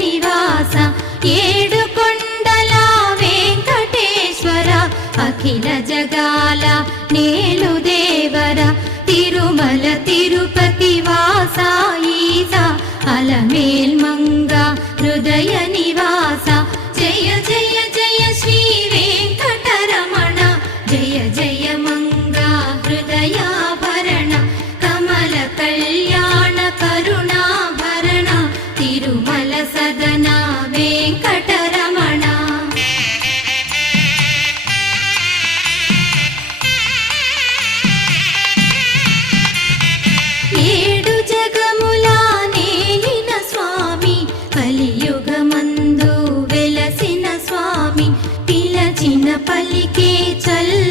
నివాస ఏడు కొండల వెంకటేశ్వర అఖిల జగాల నేలు దేవర తిరుమల తిరుపతి వాస ఈస అలమేల్ మంగ హృదయ నివాస జయ జయ జయ శ్రీ వెంకటరమణ జయ జయ మంగ హృదయాభరణ కమల కళ్యాణ కరుణాభరణ తిరుమల సదన వెంకటరమణ ఏడు జగముల నేలిన స్వామి కలియుగమందు వెలసిన స్వామి పిలచిన పలికే చల్ల